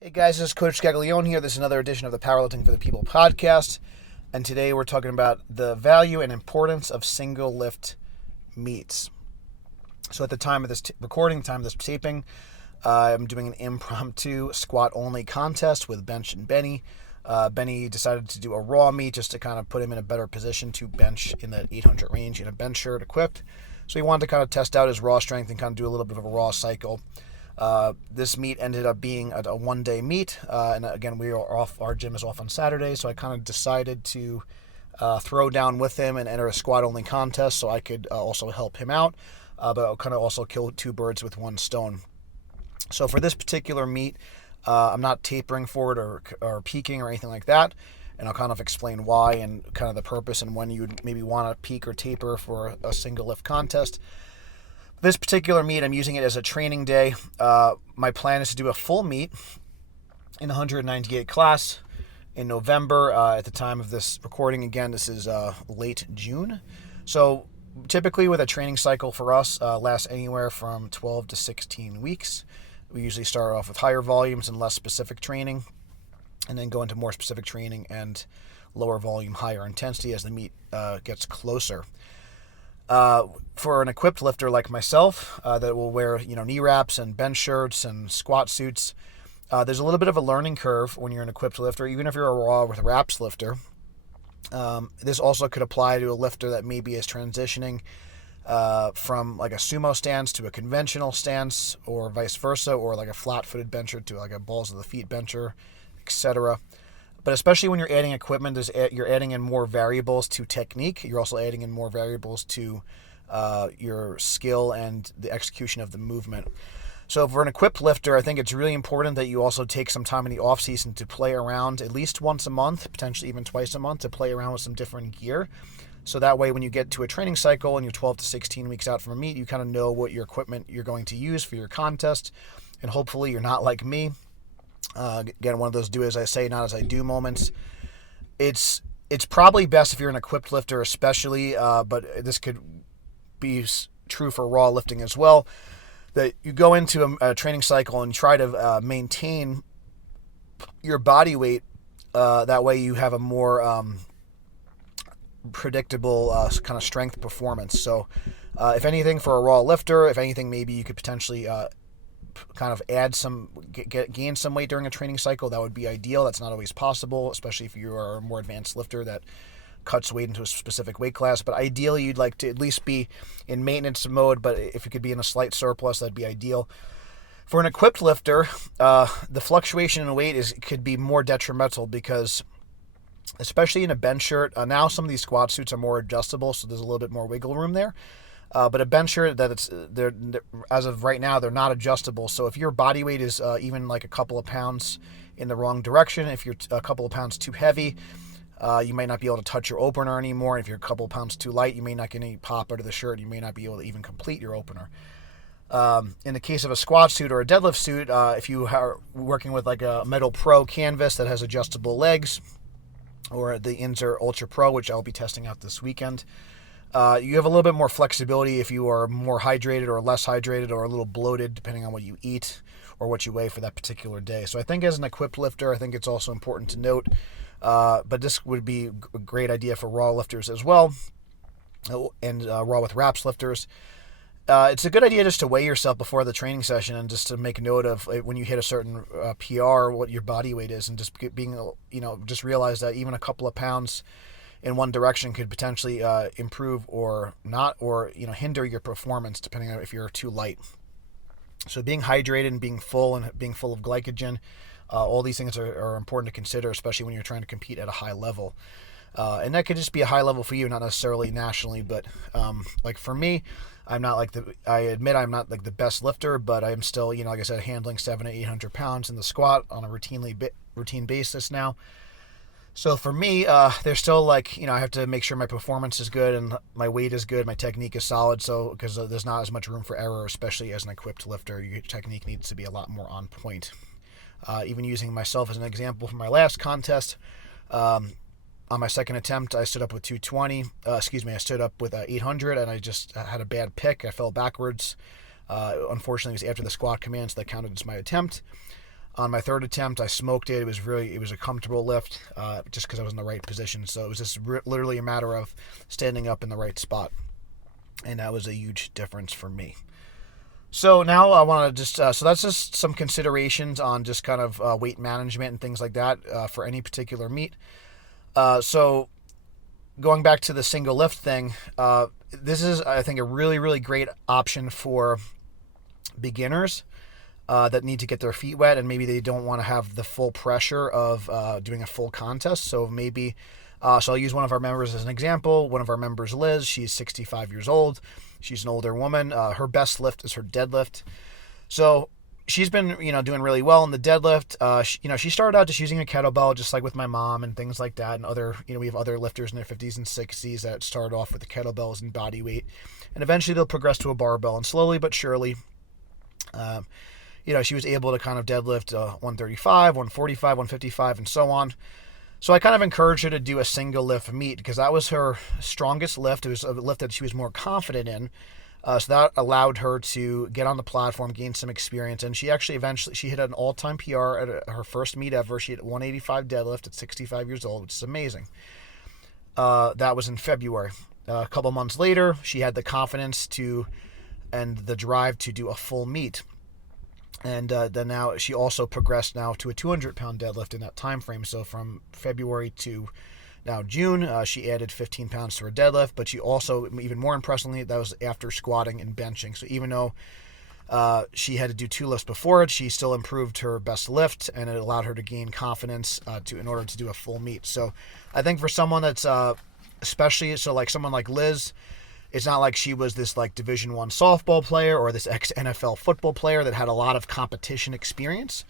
Hey guys, this is Coach Scaglione here. This is another edition of the Powerlifting for the People podcast. And today we're talking about the value and importance of single lift meets. So at the time of this recording, time of this taping, I'm doing an impromptu squat only contest with Bench and Benny. Benny decided to do a raw meet just to kind of put him in a better position to bench in the 800 range in a bench shirt equipped. So he wanted to kind of test out his raw strength and kind of do a little bit of a raw cycle. This meet ended up being a one-day meet, and again, our gym is off on Saturday, so I kind of decided to throw down with him and enter a squat-only contest so I could also help him out, but I'll kind of also kill two birds with one stone. So for this particular meet, I'm not tapering forward or peaking or anything like that, and I'll kind of explain why and kind of the purpose and when you would maybe want to peak or taper for a single lift contest. This particular meet, I'm using it as a training day. My plan is to do a full meet in 198 class in November. At the time of this recording, again, this is late June. So typically with a training cycle for us, lasts anywhere from 12 to 16 weeks. We usually start off with higher volumes and less specific training, and then go into more specific training and lower volume, higher intensity as the meet gets closer. For an equipped lifter like myself that will wear knee wraps and bench shirts and squat suits, there's a little bit of a learning curve when you're an equipped lifter, even if you're a raw with wraps lifter. This also could apply to a lifter that maybe is transitioning from like a sumo stance to a conventional stance, or vice versa, or like a flat-footed bencher to like a balls of the feet bencher, etc. But especially when you're adding equipment, you're adding in more variables to technique. You're also adding in more variables to your skill and the execution of the movement. So for an equipped lifter, I think it's really important that you also take some time in the off season to play around at least once a month, potentially even twice a month, to play around with some different gear. So that way when you get to a training cycle and you're 12 to 16 weeks out from a meet, you kind of know what your equipment you're going to use for your contest. And hopefully you're not like me. Again, one of those do as I say, not as I do moments. It's probably best if you're an equipped lifter especially, but this could be true for raw lifting as well, that you go into a training cycle and try to maintain your body weight. That way you have a more predictable kind of strength performance. So if anything, for a raw lifter, if anything, maybe you could potentially kind of gain some weight during a training cycle. That would be ideal. That's not always possible, especially if you are a more advanced lifter that cuts weight into a specific weight class. But ideally, you'd like to at least be in maintenance mode, but if you could be in a slight surplus, that'd be ideal. For an equipped lifter, the fluctuation in weight could be more detrimental because, especially in a bench shirt, now some of these squat suits are more adjustable, so there's a little bit more wiggle room there. But a bench shirt they're as of right now, they're not adjustable. So if your body weight is even like a couple of pounds in the wrong direction, if you're a couple of pounds too heavy, you might not be able to touch your opener anymore. If you're a couple of pounds too light, you may not get any pop out of the shirt. You may not be able to even complete your opener. In the case of a squat suit or a deadlift suit, if you are working with like a Metal Pro canvas that has adjustable legs, or the Inzer Ultra Pro, which I'll be testing out this weekend, you have a little bit more flexibility if you are more hydrated or less hydrated or a little bloated, depending on what you eat or what you weigh for that particular day. So I think as an equipped lifter, I think it's also important to note, but this would be a great idea for raw lifters as well, and raw with wraps lifters. It's a good idea just to weigh yourself before the training session and just to make note of when you hit a certain PR, what your body weight is, and just just realize that even a couple of pounds in one direction could potentially improve or not, or hinder your performance depending on if you're too light. So being hydrated and being full of glycogen, all these things are important to consider, especially when you're trying to compete at a high level. And that could just be a high level for you, not necessarily nationally, but like for me, I admit I'm not like the best lifter, but I'm still, like I said, handling 700 to 800 pounds in the squat on a routine basis now. So for me, there's still I have to make sure my performance is good and my weight is good, my technique is solid. So because there's not as much room for error, especially as an equipped lifter, your technique needs to be a lot more on point. Even using myself as an example from my last contest, on my second attempt, I stood up with 220. I stood up with 800, and I just had a bad pick. I fell backwards. Unfortunately, it was after the squat command, so that counted as my attempt. On my third attempt, I smoked it. It was a comfortable lift, just because I was in the right position. So it was just literally a matter of standing up in the right spot, and that was a huge difference for me. So now I want to just, so that's just some considerations on just kind of weight management and things like that for any particular meet. So going back to the single lift thing, this is, I think, a really, really great option for beginners that need to get their feet wet, and maybe they don't want to have the full pressure of doing a full contest. So maybe, so I'll use one of our members as an example. One of our members, Liz, she's 65 years old. She's an older woman. Her best lift is her deadlift. So she's been, doing really well in the deadlift. She started out just using a kettlebell, just like with my mom and things like that. And other, we have other lifters in their 50s and 60s that start off with the kettlebells and body weight, and eventually they'll progress to a barbell. And slowly but surely, she was able to kind of deadlift 135, 145, 155, and so on. So I kind of encouraged her to do a single lift meet because that was her strongest lift. It was a lift that she was more confident in. So that allowed her to get on the platform, gain some experience. And she actually eventually, she hit an all-time PR at her first meet ever. She hit 185 deadlift at 65 years old, which is amazing. That was in February. A couple months later, she had the confidence and the drive to do a full meet. And then now she also progressed now to a 200-pound deadlift in that time frame. So from February to now June, she added 15 pounds to her deadlift. But she also, even more impressively, that was after squatting and benching. So even though she had to do 2 lifts before it, she still improved her best lift, and it allowed her to gain confidence in order to do a full meet. So I think for someone that's especially, so like someone like Liz, it's not like she was this like Division I softball player or this ex-NFL football player that had a lot of competition experience.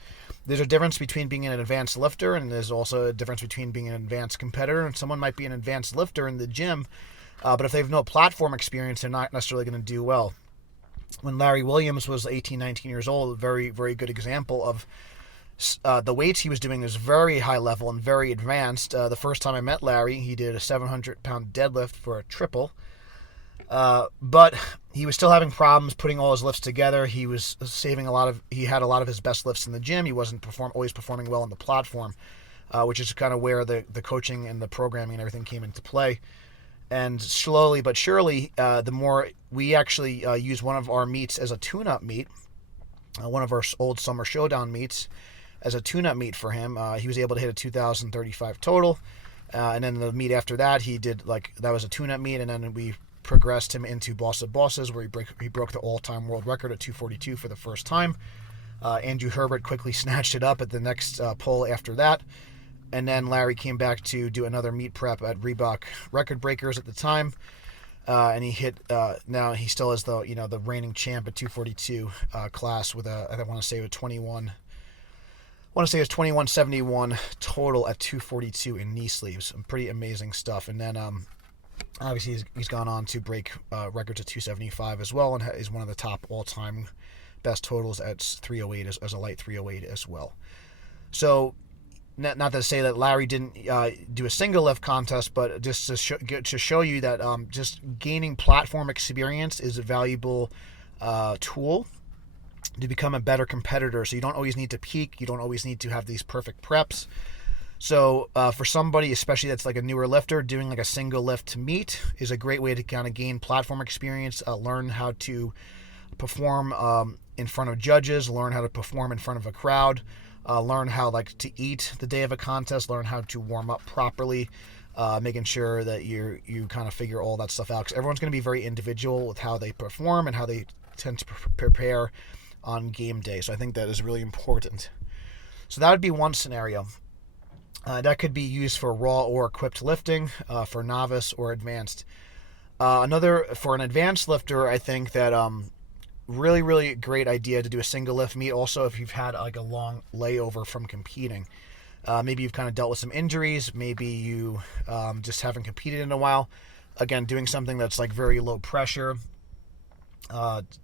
There's a difference between being an advanced lifter, and there's also a difference between being an advanced competitor. And someone might be an advanced lifter in the gym, but if they have no platform experience, they're not necessarily going to do well. When Larry Williams was 18, 19 years old, a very, very good example of the weights he was doing is very high level and very advanced. The first time I met Larry, he did a 700-pound deadlift for a triple. But he was still having problems putting all his lifts together. He was he had a lot of his best lifts in the gym. He wasn't always performing well on the platform, which is kind of where the coaching and the programming and everything came into play. And slowly but surely, the more we actually use one of our meets as a tune-up meet, one of our old Summer Showdown meets as a tune-up meet for him. He was able to hit a 2,035 total. And then the meet after that, that was a tune-up meet, and then we progressed him into Boss of Bosses, where he broke the all-time world record at 242 for the first time. Andrew Herbert quickly snatched it up at the next poll after that. And then Larry came back to do another meet prep at Reebok Record Breakers at the time. And he hit, now he still is the reigning champ at 242 class with I want to say it was 2171 total at 242 in knee sleeves. Some pretty amazing stuff. And then obviously he's gone on to break records at 275 as well, and is one of the top all-time best totals at 308 as a light 308 as well. So not to say that Larry didn't do a single lift contest, but just to show you that just gaining platform experience is a valuable tool to become a better competitor. So you don't always need to peak. You don't always need to have these perfect preps. So for somebody, especially that's like a newer lifter, doing like a single lift meet is a great way to kind of gain platform experience, learn how to perform in front of judges, learn how to perform in front of a crowd, learn how to eat the day of a contest, learn how to warm up properly, making sure that you kind of figure all that stuff out, because everyone's going to be very individual with how they perform and how they tend to prepare on game day. So I think that is really important. So that would be one scenario. That could be used for raw or equipped lifting, for novice or advanced. Another, for an advanced lifter, I think that really, really great idea to do a single lift meet. Also, if you've had a long layover from competing, maybe you've kind of dealt with some injuries, maybe you just haven't competed in a while. Again, doing something that's very low pressure,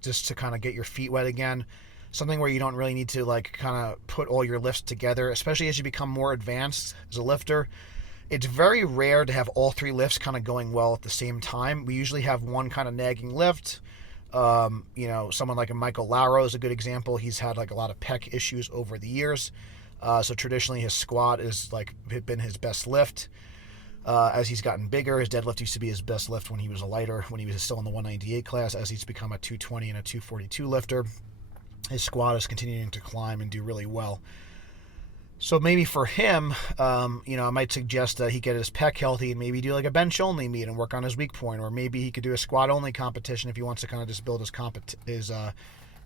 just to kind of get your feet wet again. Something where you don't really need to kind of put all your lifts together, especially as you become more advanced as a lifter. It's very rare to have all 3 lifts kind of going well at the same time. We usually have one kind of nagging lift, Someone like a Michael Lauro is a good example. He's had like a lot of pec issues over the years. So traditionally his squat is like been his best lift. As he's gotten bigger, his deadlift used to be his best lift when he was a lighter, when he was still in the 198 class. As he's become a 220 and a 242 lifter, his squat is continuing to climb and do really well. So maybe for him, I might suggest that he get his pec healthy and maybe do like a bench only meet and work on his weak point, or maybe he could do a squat only competition if he wants to kind of just build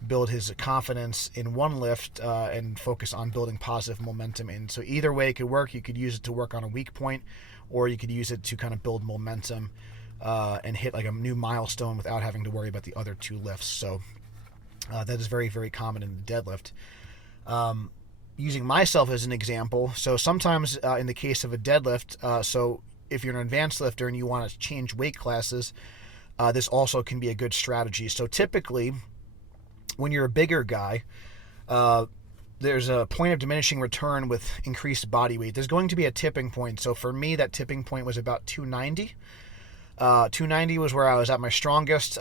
build his confidence in one lift and focus on building positive momentum. And so either way it could work. You could use it to work on a weak point, or you could use it to kind of build momentum and hit like a new milestone without having to worry about the other two lifts. So that is very, very common in the deadlift. Using myself as an example, so sometimes in the case of a deadlift, so if you're an advanced lifter and you want to change weight classes, this also can be a good strategy. So typically, when you're a bigger guy, there's a point of diminishing return with increased body weight. There's going to be a tipping point. So for me, that tipping point was about 290. 290 was where I was at my strongest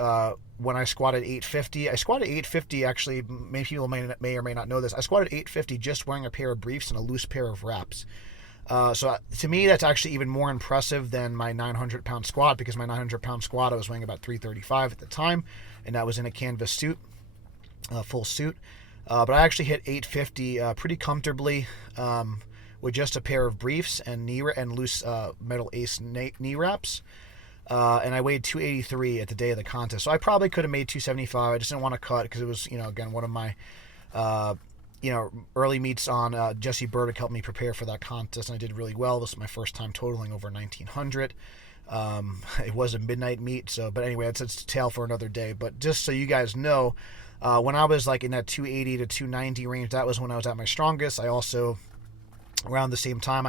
when I squatted 850. I squatted 850, actually, many people may or may not know this. I squatted 850 just wearing a pair of briefs and a loose pair of wraps. So to me, that's actually even more impressive than my 900-pound squat, because my 900-pound squat, I was weighing about 335 at the time, and that was in a canvas suit, full suit. But I actually hit 850 pretty comfortably with just a pair of briefs and loose metal ace knee wraps. And I weighed 283 at the day of the contest. So I probably could have made 275. I just didn't want to cut because it was, again, one of my, early meets on. Jesse Burdick helped me prepare for that contest, and I did really well. This was my first time totaling over 1,900. It was a midnight meet, but anyway, it's a tale for another day. But just so you guys know, when I was like in that 280 to 290 range, that was when I was at my strongest. I also, around the same time,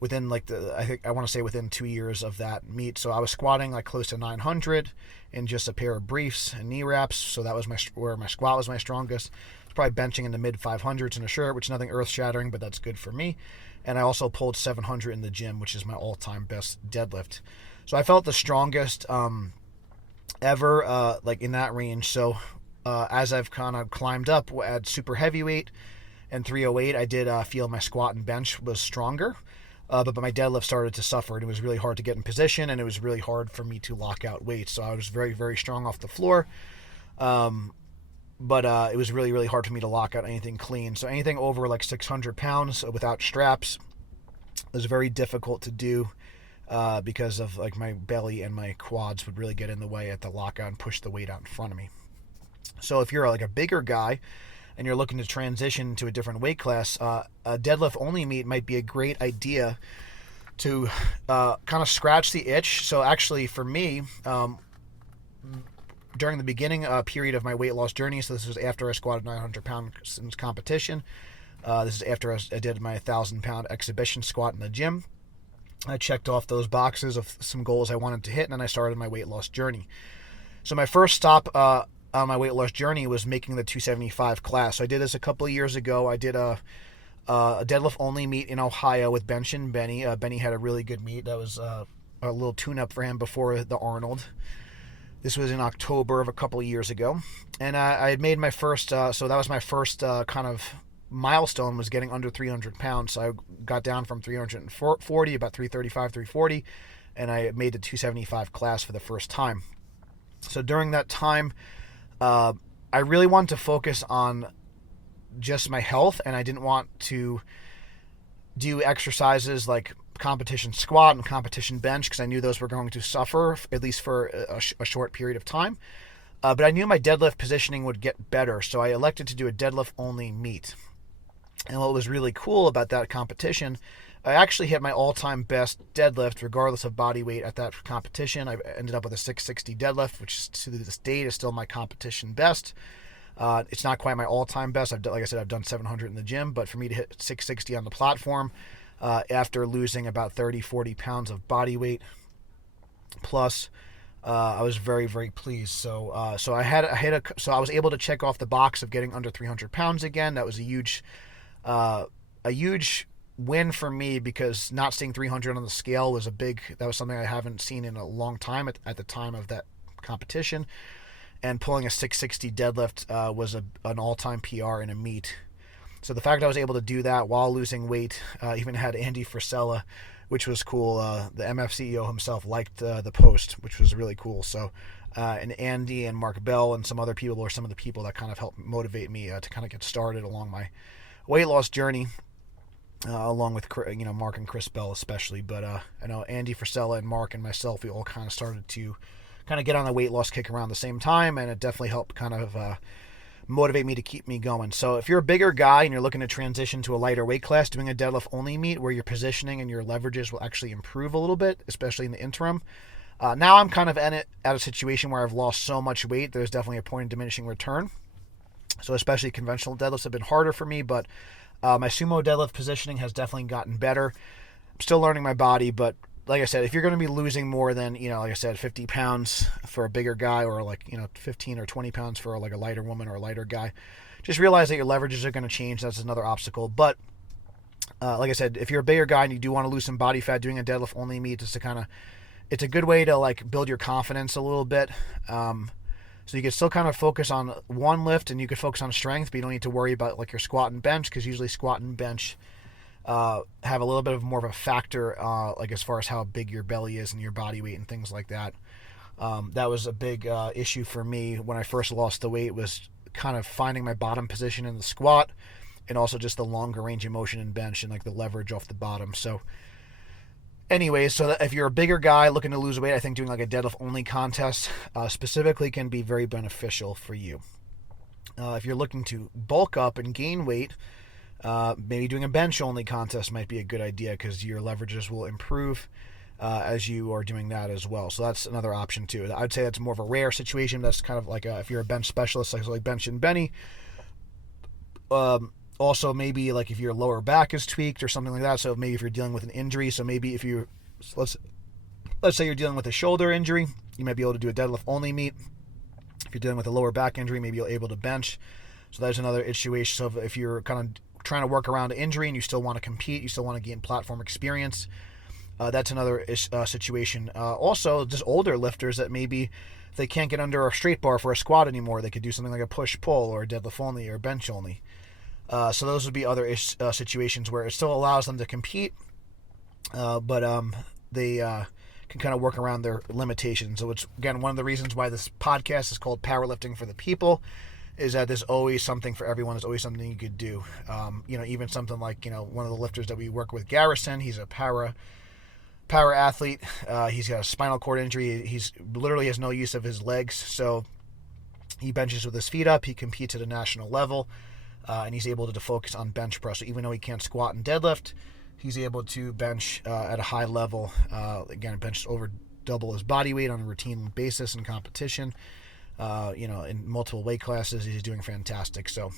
within within 2 years of that meet. So I was squatting like close to 900 in just a pair of briefs and knee wraps. So that was where my squat was my strongest. It's probably benching in the mid 500s in a shirt, which is nothing earth shattering, but that's good for me. And I also pulled 700 in the gym, which is my all-time best deadlift. So I felt the strongest ever like in that range. So as I've kind of climbed up at super heavyweight and 308, I did feel my squat and bench was stronger. But my deadlift started to suffer, and it was really hard to get in position, and it was really hard for me to lock out weights. So I was very, very strong off the floor, but it was really, really hard for me to lock out anything clean. So anything over like 600 pounds without straps was very difficult to do because of like my belly and my quads would really get in the way at the lockout and push the weight out in front of me. So if you're like a bigger guy and you're looking to transition to a different weight class, a deadlift only meet might be a great idea to kind of scratch the itch. So actually for me, during the beginning period of my weight loss journey, so this was after I squatted 900 pounds in competition, this is after I did my 1,000-pound exhibition squat in the gym. I checked off those boxes of some goals I wanted to hit, and then I started my weight loss journey. So my first stop on my weight loss journey was making the 275 class. So I did this a couple of years ago. I did a deadlift only meet in Ohio with Bench and Benny. Benny had a really good meet. That was a little tune-up for him before the Arnold. This was in October of a couple of years ago. And I had made my first, so that was my first kind of milestone, was getting under 300 pounds. So I got down from 340, about 335, 340, and I made the 275 class for the first time. So during that time, I really wanted to focus on just my health, and I didn't want to do exercises like competition squat and competition bench because I knew those were going to suffer, at least for a short period of time. But I knew my deadlift positioning would get better, so I elected to do a deadlift only meet. And what was really cool about that competition, I actually hit my all-time best deadlift regardless of body weight at that competition. I ended up with a 660 deadlift, which to this date is still my competition best. It's not quite my all-time best. Like I said, I've done 700 in the gym, but for me to hit 660 on the platform after losing about 30-40 pounds of body weight plus, I was very, very pleased. So I was able to check off the box of getting under 300 pounds again. That was a huge win for me, because not seeing 300 on the scale that was something I haven't seen in a long time at the time of that competition. and pulling a 660 deadlift was an all-time PR in a meet. So the fact I was able to do that while losing weight, even had Andy Frisella, which was cool. The MF CEO himself liked the post, which was really cool. So, and Andy and Mark Bell and some other people are some of the people that kind of helped motivate me to kind of get started along my weight loss journey, along with Mark and Chris Bell especially. But I know Andy Frisella and Mark and myself, we all kind of started to kind of get on the weight loss kick around the same time, and it definitely helped kind of motivate me to keep me going. So if you're a bigger guy and you're looking to transition to a lighter weight class, doing a deadlift only meet where your positioning and your leverages will actually improve a little bit, especially in the interim. Now I'm kind of at a situation where I've lost so much weight, there's definitely a point in diminishing return. So especially conventional deadlifts have been harder for me, but my sumo deadlift positioning has definitely gotten better. I'm still learning my body, but like I said, if you're going to be losing more than, like I said, 50 pounds for a bigger guy, or 15 or 20 pounds for like a lighter woman or a lighter guy, just realize that your leverages are going to change. That's another obstacle. But like I said, if you're a bigger guy and you do want to lose some body fat, doing a deadlift only meet is it's a good way to like build your confidence a little bit. So you can still kind of focus on one lift and you can focus on strength, but you don't need to worry about like your squat and bench, because usually squat and bench have a little bit of more of a factor, like as far as how big your belly is and your body weight and things like that. That was a big issue for me when I first lost the weight, was kind of finding my bottom position in the squat, and also just the longer range of motion in bench and like the leverage off the bottom. So anyway, so that if you're a bigger guy looking to lose weight, I think doing like a deadlift only contest specifically can be very beneficial for you. If you're looking to bulk up and gain weight, maybe doing a bench only contest might be a good idea, because your leverages will improve as you are doing that as well. So that's another option too. I'd say that's more of a rare situation. That's kind of like if you're a bench specialist, like bench and Benny. Also, maybe like if your lower back is tweaked or something like that. So maybe if you're dealing with an injury, so maybe if you let's say you're dealing with a shoulder injury, you might be able to do a deadlift only meet. If you're dealing with a lower back injury, maybe you're able to bench. So that's another situation. So if you're kind of trying to work around an injury and you still want to compete, you still want to gain platform experience, that's another situation. Also, just older lifters that maybe they can't get under a straight bar for a squat anymore, they could do something like a push-pull or a deadlift only or bench only. So those would be other situations where it still allows them to compete, but they can kind of work around their limitations. So it's, again, one of the reasons why this podcast is called Powerlifting for the People, is that there's always something for everyone. There's always something you could do. Even something like, one of the lifters that we work with, Garrison, he's a power athlete. He's got a spinal cord injury. He's literally has no use of his legs. So he benches with his feet up. He competes at a national level, and he's able to focus on bench press. So even though he can't squat and deadlift, he's able to bench at a high level. Again, benches over double his body weight on a routine basis in competition. In multiple weight classes. He's doing fantastic. So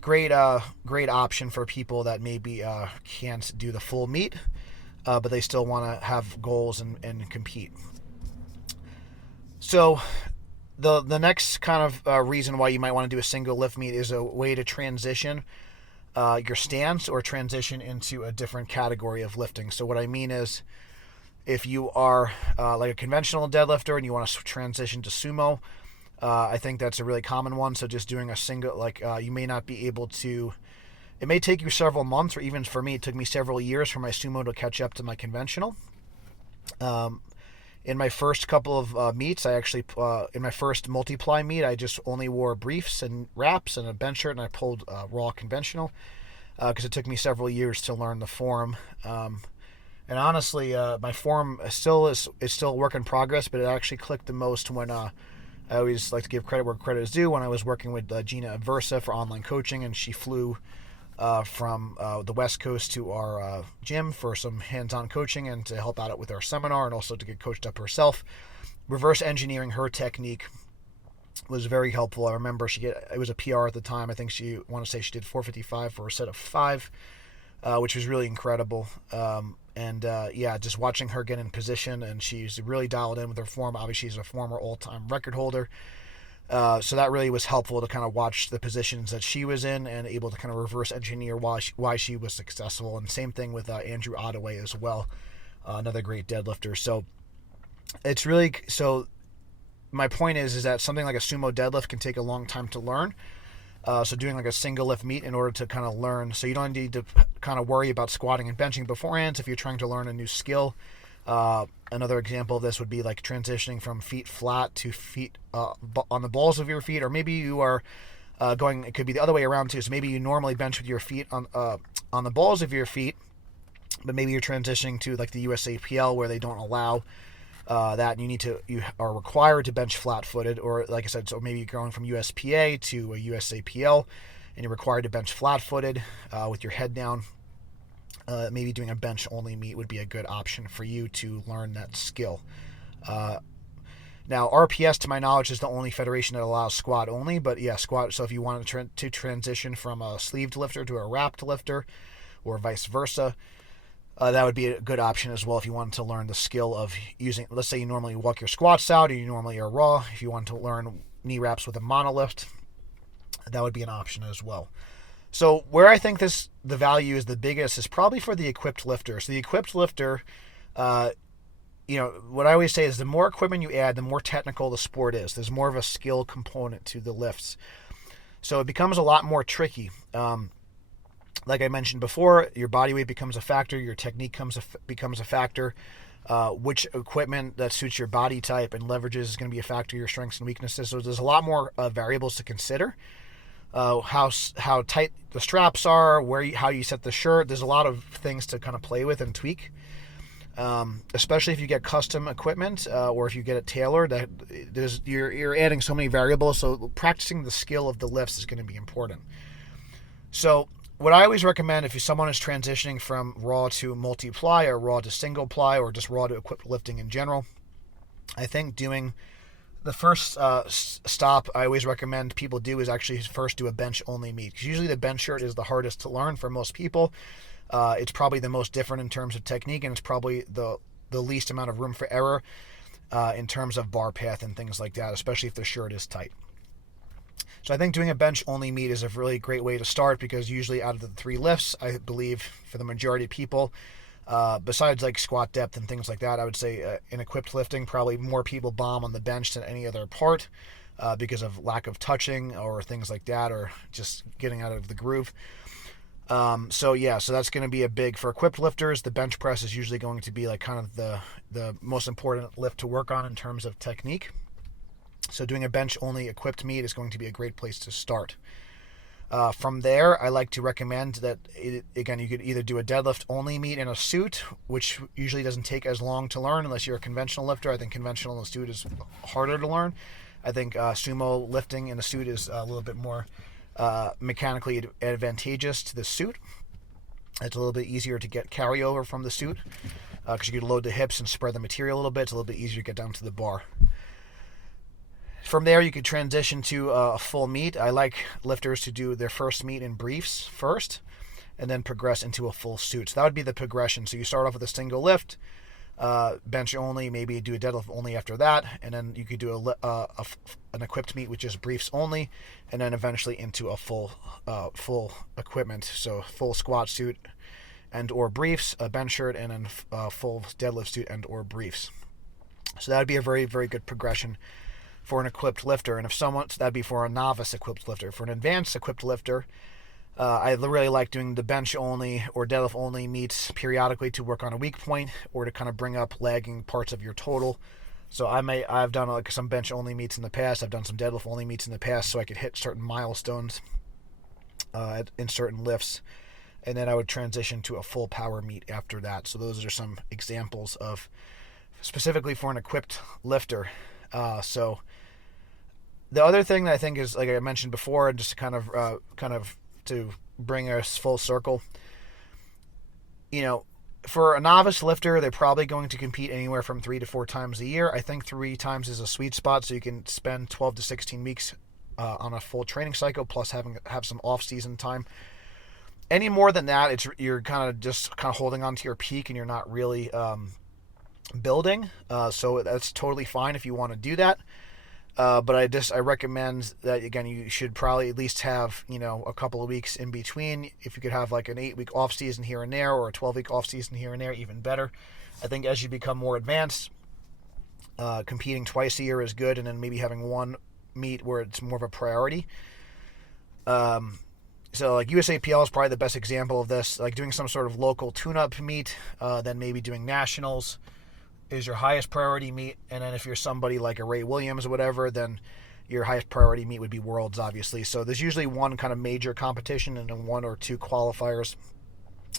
great option for people that maybe can't do the full meet, but they still want to have goals and compete. So the next kind of reason why you might want to do a single lift meet is a way to transition your stance or transition into a different category of lifting. So what I mean is, if you are like a conventional deadlifter and you want to transition to sumo, I think that's a really common one. So just doing a single, you may not be able to, it may take you several months, or even for me, it took me several years for my sumo to catch up to my conventional. In my first couple of meets, I actually, in my first multiply meet, I just only wore briefs and wraps and a bench shirt, and I pulled raw conventional, because it took me several years to learn the form. And honestly, my form is still a work in progress, but it actually clicked the most when I always like to give credit where credit is due. When I was working with Gina Aversa for online coaching, and she flew from the West Coast to our gym for some hands-on coaching and to help out with our seminar, and also to get coached up herself. Reverse engineering her technique was very helpful. I remember it was a PR at the time. I think she did 455 for a set of 5, which was really incredible. Just watching her get in position, and she's really dialed in with her form. Obviously, she's a former all-time record holder. So that really was helpful to kind of watch the positions that she was in and able to kind of reverse engineer why she was successful. And same thing with Andrew Ottaway as well, another great deadlifter. So it's really, my point is that something like a sumo deadlift can take a long time to learn. So doing like a single lift meet in order to kind of learn, so you don't need to kind of worry about squatting and benching beforehand if you're trying to learn a new skill. Another example of this would be like transitioning from feet flat to feet on the balls of your feet, or maybe you are going. It could be the other way around too. So maybe you normally bench with your feet on the balls of your feet, but maybe you're transitioning to like the USAPL where they don't allow that, and you are required to bench flat-footed, or like I said, so maybe you're going from USPA to a USAPL, and you're required to bench flat-footed with your head down. Maybe doing a bench-only meet would be a good option for you to learn that skill. Now, RPS, to my knowledge, is the only federation that allows squat only, but yeah, squat. So if you wanted to transition from a sleeved lifter to a wrapped lifter, or vice versa, that would be a good option as well if you wanted to learn the skill of using, let's say you normally walk your squats out, or you normally are raw. If you want to learn knee wraps with a monolift, that would be an option as well. So where I think the value is the biggest is probably for the equipped lifter. So the equipped lifter, what I always say is the more equipment you add, the more technical the sport is. There's more of a skill component to the lifts. So it becomes a lot more tricky. Like I mentioned before, your body weight becomes a factor, your technique becomes a factor, which equipment that suits your body type and leverages is going to be a factor, your strengths and weaknesses. So there's a lot more variables to consider. How tight the straps are, how you set the shirt. There's a lot of things to kind of play with and tweak, especially if you get custom equipment or if you get it tailored. You're adding so many variables. So practicing the skill of the lifts is going to be important. So what I always recommend if someone is transitioning from raw to multi-ply or raw to single ply or just raw to equipped lifting in general, I think doing the first stop I always recommend people do is actually first do a bench only meet, because usually the bench shirt is the hardest to learn for most people. It's probably the most different in terms of technique, and it's probably the least amount of room for error in terms of bar path and things like that, especially if the shirt is tight. So I think doing a bench only meet is a really great way to start, because usually out of the 3 lifts, I believe for the majority of people, besides like squat depth and things like that, I would say in equipped lifting, probably more people bomb on the bench than any other part because of lack of touching or things like that, or just getting out of the groove. So that's going to be a big, for equipped lifters, the bench press is usually going to be like kind of the most important lift to work on in terms of technique. So doing a bench only equipped meet is going to be a great place to start. From there, I like to recommend that, you could either do a deadlift only meet in a suit, which usually doesn't take as long to learn unless you're a conventional lifter. I think conventional in a suit is harder to learn. I think sumo lifting in a suit is a little bit more mechanically advantageous to the suit. It's a little bit easier to get carryover from the suit because you can load the hips and spread the material a little bit. It's a little bit easier to get down to the bar. From there, you could transition to a full meet. I like lifters to do their first meet in briefs first, and then progress into a full suit. So that would be the progression. So you start off with a single lift, bench only, maybe do a deadlift only after that, and then you could do an equipped meet with just briefs only, and then eventually into a full equipment. So full squat suit and or briefs, a bench shirt, and then full deadlift suit and or briefs. So that would be a very, very good progression for an equipped lifter. And that'd be for a novice equipped lifter. For an advanced equipped lifter, I really like doing the bench only or deadlift only meets periodically to work on a weak point or to kind of bring up lagging parts of your total. So I've done like some bench only meets in the past. I've done some deadlift only meets in the past, so I could hit certain milestones in certain lifts, and then I would transition to a full power meet after that. So those are some examples of specifically for an equipped lifter. So the other thing that I think is, like I mentioned before, just to kind of to bring us full circle, for a novice lifter, they're probably going to compete anywhere from 3 to 4 times a year. I think 3 times is a sweet spot, so you can spend 12 to 16 weeks on a full training cycle, plus have some off-season time. Any more than that, you're kind of holding on to your peak, and you're not really building. So that's totally fine if you want to do that. But I recommend that, again, you should probably at least have, a couple of weeks in between. If you could have like an 8-week off season here and there, or a 12-week off season here and there, even better. I think as you become more advanced, competing twice a year is good, and then maybe having one meet where it's more of a priority. So like USAPL is probably the best example of this. Like doing some sort of local tune-up meet, then maybe doing nationals is your highest priority meet. And then if you're somebody like a Ray Williams or whatever, then your highest priority meet would be Worlds, obviously. So there's usually one kind of major competition and then one or two qualifiers.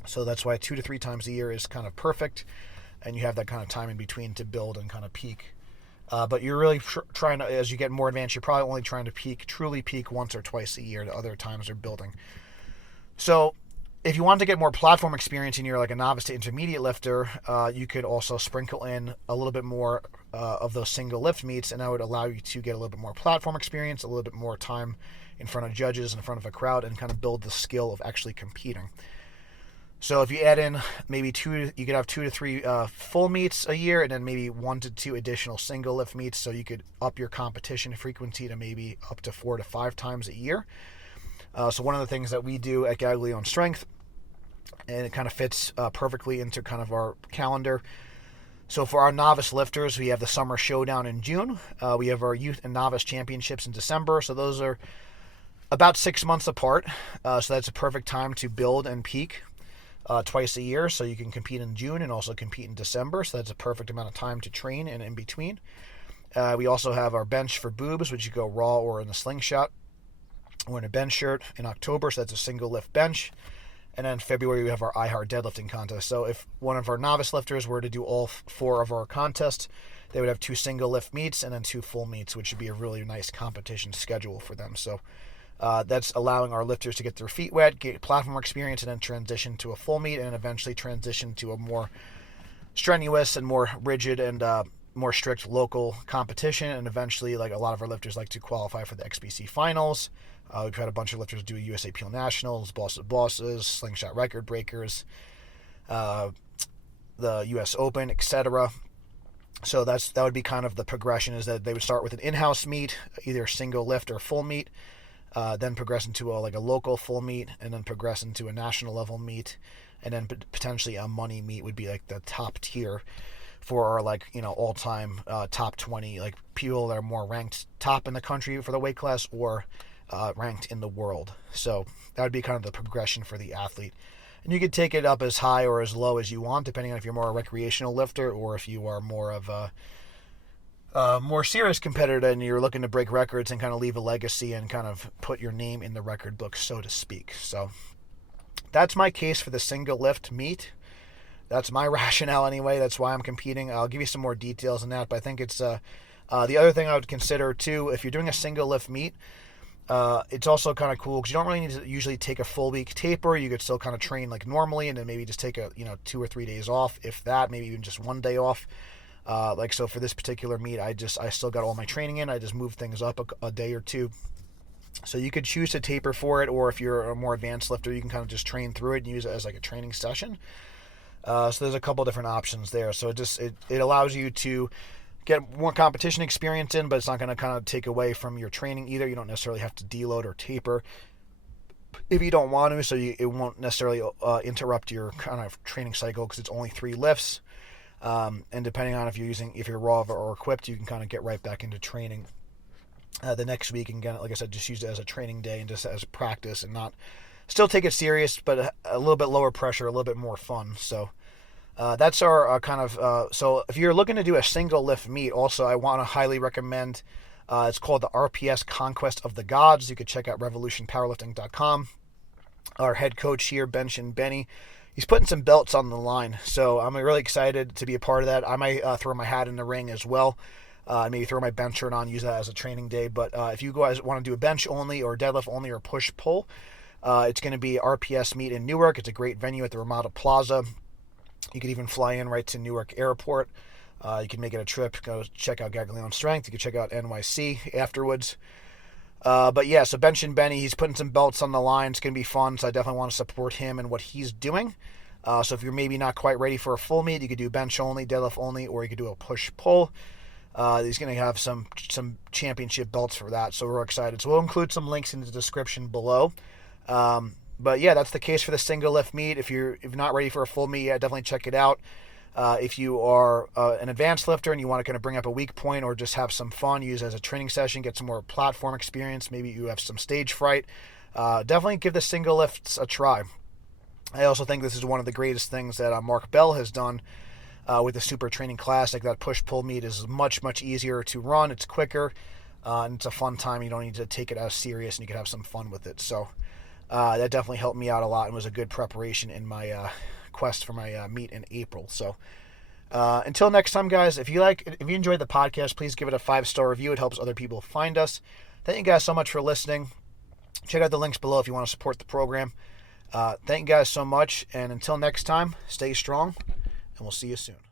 So that's why 2 to 3 times a year is kind of perfect. And you have that kind of time in between to build and kind of peak. But you're really trying to, as you get more advanced, you're probably only trying to truly peak once or twice a year. The other times are building. So if you want to get more platform experience and you're like a novice to intermediate lifter, you could also sprinkle in a little bit more of those single lift meets, and that would allow you to get a little bit more platform experience, a little bit more time in front of judges, in front of a crowd, and kind of build the skill of actually competing. So if you add in maybe you could have 2 to 3 full meets a year, and then maybe 1 to 2 additional single lift meets. So you could up your competition frequency to maybe up to 4 to 5 times a year. So one of the things that we do at Gaglione Strength, and it kind of fits perfectly into kind of our calendar. So for our novice lifters, we have the Summer Showdown in June. We have our Youth and Novice Championships in December. So those are about 6 months apart. So that's a perfect time to build and peak. Twice a year, so you can compete in June and also compete in December, so that's a perfect amount of time to train and in between. We also have our bench for boobs, which you go raw or in a slingshot. We're in a bench shirt in October, so that's a single lift bench. And then in February, we have our iHeart deadlifting contest. So if one of our novice lifters were to do all 4 of our contests, they would have 2 single lift meets and then 2 full meets, which would be a really nice competition schedule for them. So that's allowing our lifters to get their feet wet, get platform experience, and then transition to a full meet, and eventually transition to a more strenuous and more rigid and more strict local competition. And eventually, like a lot of our lifters like to qualify for the XBC finals. We've had a bunch of lifters do USAPL Nationals, Boss of Bosses, Slingshot Record Breakers, the US Open, etc. So that would be kind of the progression, is that they would start with an in-house meet, either single lift or full meet. Then progress into a local full meet, and then progress into a national level meet, and then potentially a money meet would be like the top tier for our all-time top 20, like people that are more ranked top in the country for the weight class or ranked in the world. So that would be kind of the progression for the athlete. And you could take it up as high or as low as you want, depending on if you're more a recreational lifter or if you are more of a more serious competitor and you're looking to break records and kind of leave a legacy and kind of put your name in the record book, so to speak. So that's my case for the single lift meet. That's my rationale anyway. That's why I'm competing. I'll give you some more details on that, but I think it's the other thing I would consider too, if you're doing a single lift meet, it's also kind of cool because you don't really need to usually take a full week taper. You could still kind of train like normally, and then maybe just take 2 or 3 days off, if that, maybe even just 1 day off. So for this particular meet, I still got all my training in. I just moved things up a day or 2. So you could choose to taper for it, or if you're a more advanced lifter, you can kind of just train through it and use it as like a training session. So there's a couple different options there. So it allows you to get more competition experience in, but it's not going to kind of take away from your training either. You don't necessarily have to deload or taper if you don't want to, so it won't necessarily interrupt your kind of training cycle because it's only 3 lifts. And depending on if you're raw or equipped, you can kind of get right back into training the next week, and again, like I said, just use it as a training day and just as practice, and not still take it serious, but a little bit lower pressure, a little bit more fun. So that's our kind of so if you're looking to do a single lift meet, also I want to highly recommend, it's called the RPS Conquest of the Gods. You could check out revolutionpowerlifting.com. Our head coach here, Benny, he's putting some belts on the line, so I'm really excited to be a part of that. I might throw my hat in the ring as well, maybe throw my bench shirt on, use that as a training day. But if you guys want to do a bench only or deadlift only or push pull, it's going to be RPS meet in Newark. It's a great venue at the Ramada Plaza. You could even fly in right to Newark Airport. You can make it a trip, go check out Gaglione Strength. You can check out NYC afterwards. But yeah, so Bench and Benny, he's putting some belts on the line. It's going to be fun, so I definitely want to support him and what he's doing. So if you're maybe not quite ready for a full meet, you could do bench only, deadlift only, or you could do a push-pull. He's going to have some championship belts for that, so we're excited. So we'll include some links in the description below. But yeah, that's the case for the single lift meet. If you're not ready for a full meet, yeah, definitely check it out. If you are an advanced lifter and you want to kind of bring up a weak point or just have some fun, use it as a training session, get some more platform experience, maybe you have some stage fright, definitely give the single lifts a try. I also think this is one of the greatest things that Mark Bell has done with the Super Training Classic. That push-pull meet is much, much easier to run. It's quicker, and it's a fun time. You don't need to take it as serious, and you can have some fun with it. So that definitely helped me out a lot and was a good preparation in my quest for my meet in April. So until next time, guys, if you enjoyed the podcast, please give it a 5-star review. It helps other people find us. Thank you guys so much for listening. Check out the links below if you want to support the program. Thank you guys so much, and until next time, stay strong, and we'll see you soon.